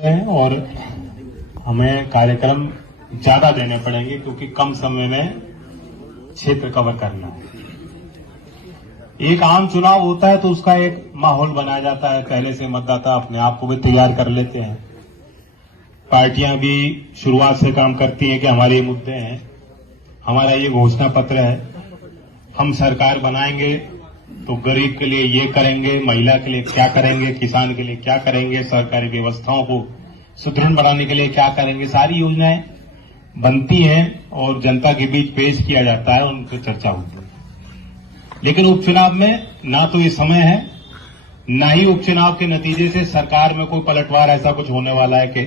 हैं और हमें कार्यक्रम ज्यादा देने पड़ेंगे क्योंकि कम समय में क्षेत्र कवर करना है। एक आम चुनाव होता है तो उसका एक माहौल बनाया जाता है, पहले से मतदाता अपने आप को भी तैयार कर लेते हैं। पार्टियां भी शुरुआत से काम करती हैं कि हमारे ये मुद्दे हैं, हमारा ये घोषणा पत्र है, हम सरकार बनाएंगे तो गरीब के लिए ये करेंगे, महिला के लिए क्या करेंगे, किसान के लिए क्या करेंगे, सरकारी व्यवस्थाओं को सुदृढ़ बनाने के लिए क्या करेंगे। सारी योजनाएं बनती हैं और जनता के बीच पेश किया जाता है, उन पर चर्चा होती है। लेकिन उपचुनाव में ना तो ये समय है, ना ही उपचुनाव के नतीजे से सरकार में कोई पलटवार ऐसा कुछ होने वाला है कि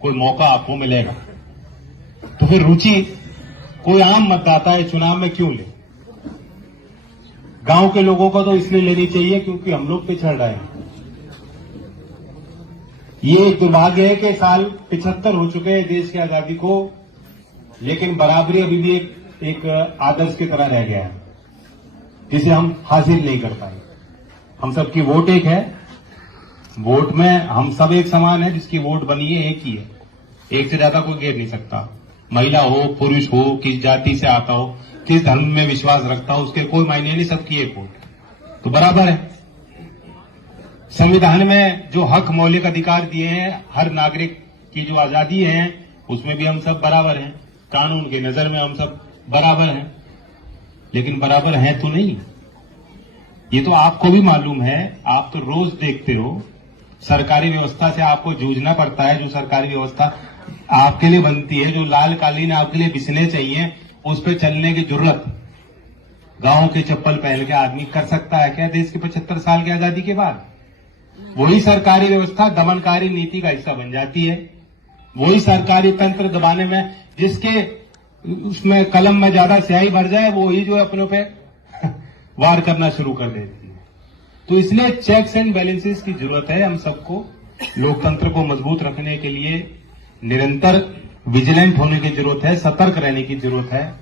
कोई मौका आपको मिलेगा। तो फिर रुचि कोई आम मतदाता है चुनाव में क्यों ले? गांव के लोगों को तो इसलिए लेनी चाहिए क्योंकि हम लोग पिछड़ रहे हैं। ये एक दुर्भाग्य है कि साल 75 हो चुके हैं देश की आजादी को, लेकिन बराबरी अभी भी एक आदर्श की तरह रह गया है जिसे हम हासिल नहीं कर पाए। हम सबकी वोट एक है, वोट में हम सब एक समान है, जिसकी वोट बनी है एक ही है, एक से ज्यादा कोई घेर नहीं सकता। महिला हो, पुरुष हो, किस जाति से आता हो, किस धर्म में विश्वास रखता हो, उसके कोई मायने नहीं, सबकी एक वोट तो बराबर है। संविधान में जो हक मौलिक अधिकार दिए हैं, हर नागरिक की जो आजादी है, उसमें भी हम सब बराबर हैं। कानून की नजर में हम सब बराबर हैं, लेकिन बराबर हैं तो नहीं। ये तो आपको भी मालूम है, आप तो रोज देखते हो, सरकारी व्यवस्था से आपको जूझना पड़ता है। जो सरकारी व्यवस्था आपके लिए बनती है, जो लाल कालीन आपके लिए बिछने चाहिए, उस पर चलने की जरूरत गांव के चप्पल पहन के आदमी कर सकता है क्या देश के 75 साल की आजादी के बाद? वही सरकारी व्यवस्था दमनकारी नीति का हिस्सा बन जाती है। वही सरकारी तंत्र दबाने में, जिसके उसमें कलम में ज्यादा स्याही भर जाए, वो ही जो अपनों पे वार करना शुरू कर देती है। तो इसलिए चेक्स एंड बैलेंसेस की जरूरत है। हम सबको लोकतंत्र को मजबूत रखने के लिए निरंतर विजिलेंट होने की जरूरत है, सतर्क रहने की जरूरत है,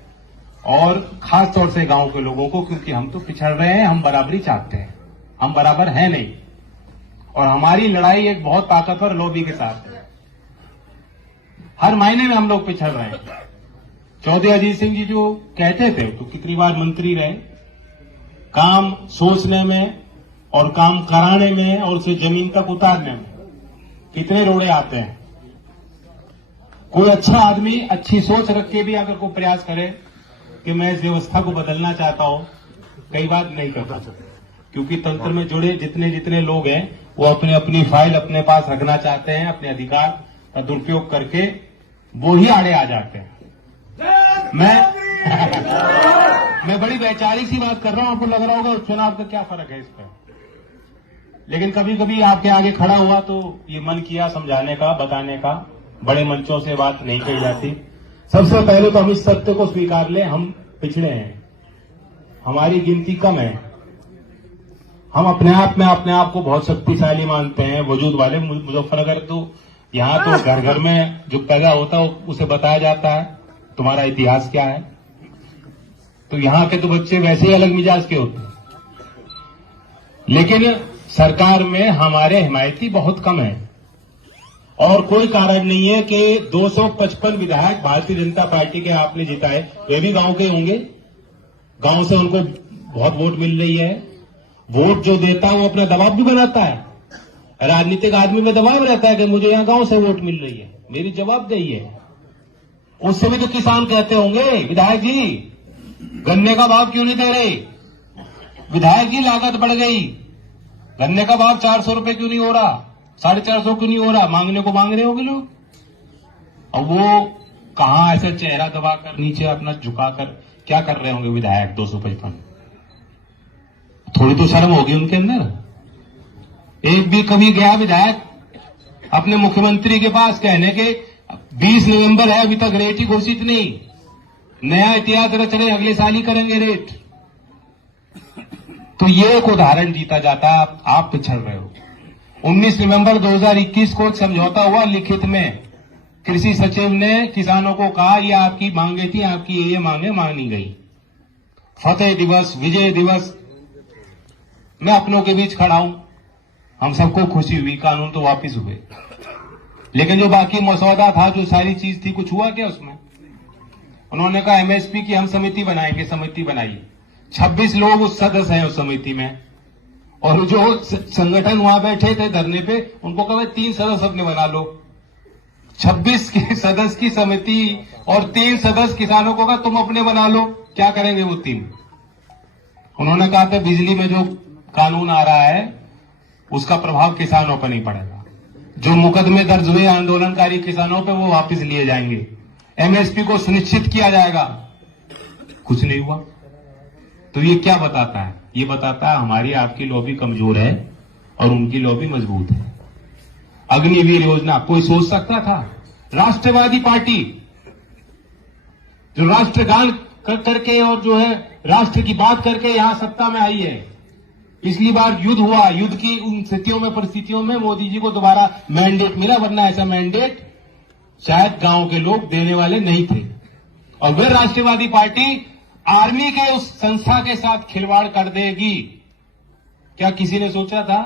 और खास तौर से गांव के लोगों को, क्योंकि हम तो पिछड़ रहे हैं, हम बराबरी चाहते हैं, हम बराबर हैं नहीं। और हमारी लड़ाई एक बहुत ताकतवर लॉबी के साथ है। हर महीने में हम लोग पिछड़ रहे हैं। चौधरी अजीत सिंह जी जो कहते थे, तो कितनी बार मंत्री रहे, काम सोचने में और काम कराने में और उसे जमीन तक उतारने में कितने रोड़े आते हैं। कोई अच्छा आदमी अच्छी सोच रख के भी अगर कोई प्रयास करे कि मैं इस व्यवस्था को बदलना चाहता हूं, कई बार नहीं कर पाता, क्योंकि तंत्र में जुड़े जितने जितने लोग हैं वो अपनी अपनी फाइल अपने पास रखना चाहते हैं, अपने अधिकार का दुरुपयोग करके वो ही आड़े आ जाते हैं। मैं बड़ी वैचारिक सी बात कर रहा हूं, आपको लग रहा होगा चुनाव का क्या फर्क है इस पर, लेकिन कभी कभी आपके आगे खड़ा हुआ तो ये मन किया समझाने का, बताने का। बड़े मंचों से बात नहीं कही जाती। सबसे पहले तो हम इस सत्य को स्वीकार लें, हम पिछड़े हैं, हमारी गिनती कम है। हम अपने आप को बहुत शक्तिशाली मानते हैं, वजूद वाले। मुजफ्फरनगर तो यहां तो घर घर में जो पैदा होता है उसे बताया जाता है तुम्हारा इतिहास क्या है। तो यहां के तो बच्चे वैसे ही अलग मिजाज के होते हैं, लेकिन सरकार में हमारे हिमायती बहुत कम है। और कोई कारण नहीं है कि 255 विधायक भारतीय जनता पार्टी के आपने जिताए, वे भी गांव के होंगे, गांव से उनको बहुत वोट मिल रही है। वोट जो देता है वो अपना दबाव भी बनाता है। राजनीतिक आदमी में दबाव रहता है कि मुझे यहां गांव से वोट मिल रही है, मेरी जवाबदेही है। उससे भी तो किसान कहते होंगे, विधायक जी गन्ने का भाव क्यों नहीं दे रहे, विधायक जी लागत बढ़ गई, गन्ने का भाव 400 रुपए क्यों नहीं हो रहा, 450 क्यों नहीं हो रहा, मांगने को मांग रहे होंगे लोग। और वो कहां ऐसे चेहरा दबाकर नीचे अपना झुकाकर क्या कर रहे होंगे विधायक 255? थोड़ी तो शर्म होगी उनके अंदर। एक भी कभी गया विधायक अपने मुख्यमंत्री के पास कहने के 20 नवंबर है, अभी तक रेट ही घोषित नहीं, नया इतिहास रच रहे, अगले साल ही करेंगे रेट। तो ये एक उदाहरण जीता जाता है, आप पिछड़ रहे हो। 19 नवंबर 2021 को समझौता हुआ लिखित में, कृषि सचिव ने किसानों को कहा ये आपकी मांगे थी, आपकी ये मांगे मानी गई। फतेह दिवस, विजय दिवस, मैं अपनों के बीच खड़ा हूं, हम सबको खुशी हुई, कानून तो वापिस हुए। लेकिन जो बाकी मसौदा था, जो सारी चीज थी, कुछ हुआ क्या उसमें? उन्होंने कहा एमएसपी की हम समिति बनाएंगे, समिति बनाइए। 26 लोग उस सदस्य हैं उस समिति में, और जो संगठन वहां बैठे थे धरने पे, उनको कहा 3 सदस्य अपने बना लो। 26 के सदस्य की समिति और 3 सदस्य किसानों को कहा तुम अपने बना लो। क्या करेंगे वो 3? उन्होंने कहा था बिजली में जो कानून आ रहा है उसका प्रभाव किसानों पर नहीं पड़ेगा, जो मुकदमे दर्ज हुए आंदोलनकारी किसानों पे वो वापस लिए जाएंगे, एमएसपी को सुनिश्चित किया जाएगा। कुछ नहीं हुआ। तो ये क्या बताता है? ये बताता है हमारी आपकी लॉबी कमजोर है और उनकी लॉबी मजबूत है। अग्निवीर योजना कोई सोच सकता था? राष्ट्रवादी पार्टी जो राष्ट्रगान करके और जो है राष्ट्र की बात करके यहां सत्ता में आई है। पिछली बार युद्ध हुआ, युद्ध की उन स्थितियों में, परिस्थितियों में मोदी जी को दोबारा मैंडेट मिला, वरना ऐसा मैंडेट शायद गांव के लोग देने वाले नहीं थे। और वह राष्ट्रवादी पार्टी आर्मी के उस संस्था के साथ खिलवाड़ कर देगी, क्या किसी ने सोचा था?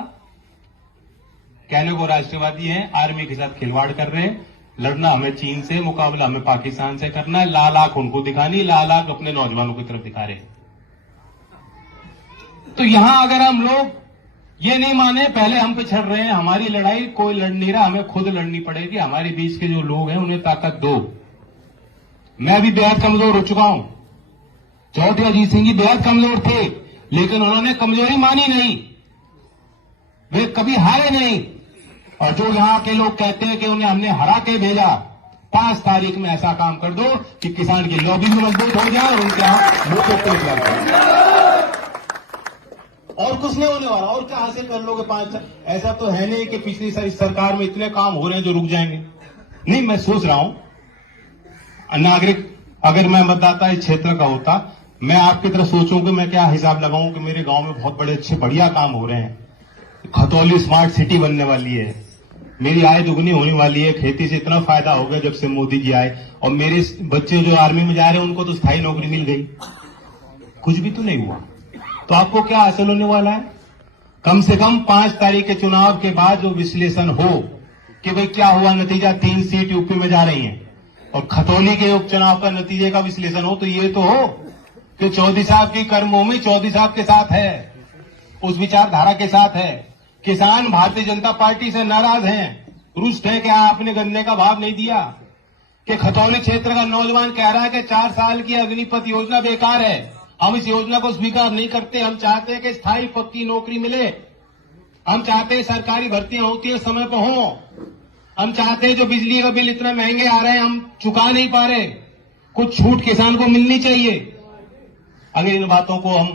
कहने को राष्ट्रवादी हैं, आर्मी के साथ खिलवाड़ कर रहे हैं। लड़ना हमें चीन से, मुकाबला हमें पाकिस्तान से करना है। लाल आंख उनको दिखानी, लाल आंख अपने नौजवानों की तरफ दिखा रहे हैं। तो यहां अगर हम लोग ये नहीं माने पहले हम पिछड़ रहे हैं, हमारी लड़ाई कोई लड़ नहीं रहा, हमें खुद लड़नी पड़ेगी। हमारे बीच के जो लोग हैं उन्हें ताकत दो। मैं भी बेहद कमजोर हो चुका हूं। चौधरी अजीत सिंह जी बेहद कमजोर थे, लेकिन उन्होंने कमजोरी मानी नहीं, वे कभी हारे नहीं। और जो यहां के लोग कहते हैं कि उन्हें हमने हरा के भेजा, 5 तारीख में ऐसा काम कर दो कि किसान की लॉबी भी मजबूत हो जाए और उनके यहां मुंह पे टेक लग जाए। और कुछ नहीं होने वाला। और क्या हासिल कर लोगे 5 साल? ऐसा तो है नहीं कि पिछली सरकार में इतने काम हो रहे हैं जो रुक जाएंगे। नहीं, मैं सोच रहा हूं नागरिक अगर मैं मतदाता इस क्षेत्र का होता, मैं आपकी तरफ सोचूं कि मैं क्या हिसाब लगाऊं कि मेरे गांव में बहुत बड़े अच्छे बढ़िया काम हो रहे हैं। खतौली स्मार्ट सिटी बनने वाली है, मेरी आय दुगनी होने वाली है, खेती से इतना फायदा हो गया जब से मोदी जी आए, और मेरे बच्चे जो आर्मी में जा रहे हैं उनको तो स्थायी नौकरी मिल गई। कुछ भी तो नहीं हुआ। तो आपको क्या हासिल होने वाला है? कम से कम 5 तारीख के चुनाव के बाद जो विश्लेषण हो कि भाई क्या हुआ, नतीजा 3 सीट यूपी में जा रही हैं, और खतौली के उपचुनाव का नतीजे का विश्लेषण हो, तो ये तो हो कि चौधरी साहब की कर्मभूमि चौधरी साहब के साथ है, उस विचारधारा के साथ है। किसान भारतीय जनता पार्टी से नाराज हैं, रुष्ट है कि आपने गन्ने का भाव नहीं दिया, कि खतौली क्षेत्र का नौजवान कह रहा है कि 4 साल की अग्निपथ योजना बेकार है, हम इस योजना को स्वीकार नहीं करते। हम चाहते हैं कि स्थायी पक्की नौकरी मिले, हम चाहते हैं सरकारी भर्तियां होती है समय पर हो, हम चाहते हैं जो बिजली का बिल इतना महंगे आ रहे हैं हम चुका नहीं पा रहे, कुछ छूट किसान को मिलनी चाहिए। अगर इन बातों को हम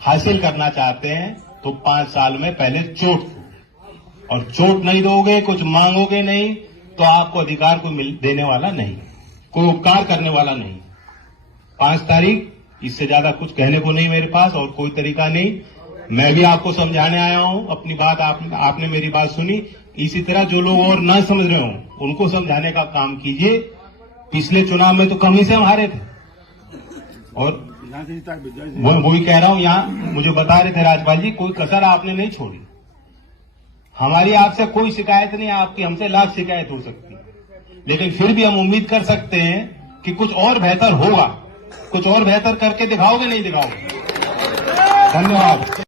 हासिल करना चाहते हैं तो 5 साल में पहले चोट दो, और चोट नहीं दोगे, कुछ मांगोगे नहीं, तो आपको अधिकार कोई देने वाला नहीं, कोई उपकार करने वाला नहीं। 5 तारीख, इससे ज्यादा कुछ कहने को नहीं मेरे पास, और कोई तरीका नहीं। मैं भी आपको समझाने आया हूं, अपनी बात आपने मेरी बात सुनी। इसी तरह जो लोग और ना समझ रहे हो उनको समझाने का काम कीजिए। पिछले चुनाव में तो कम ही से हम हारे थे, और वही कह रहा हूं, यहां मुझे बता रहे थे राजपाल जी, कोई कसर आपने नहीं छोड़ी। हमारी आपसे कोई शिकायत नहीं, आपकी हमसे लाख शिकायत हो सकती, लेकिन फिर भी हम उम्मीद कर सकते हैं कि कुछ और बेहतर होगा। कुछ और बेहतर करके दिखाओगे, नहीं दिखाओगे? धन्यवाद।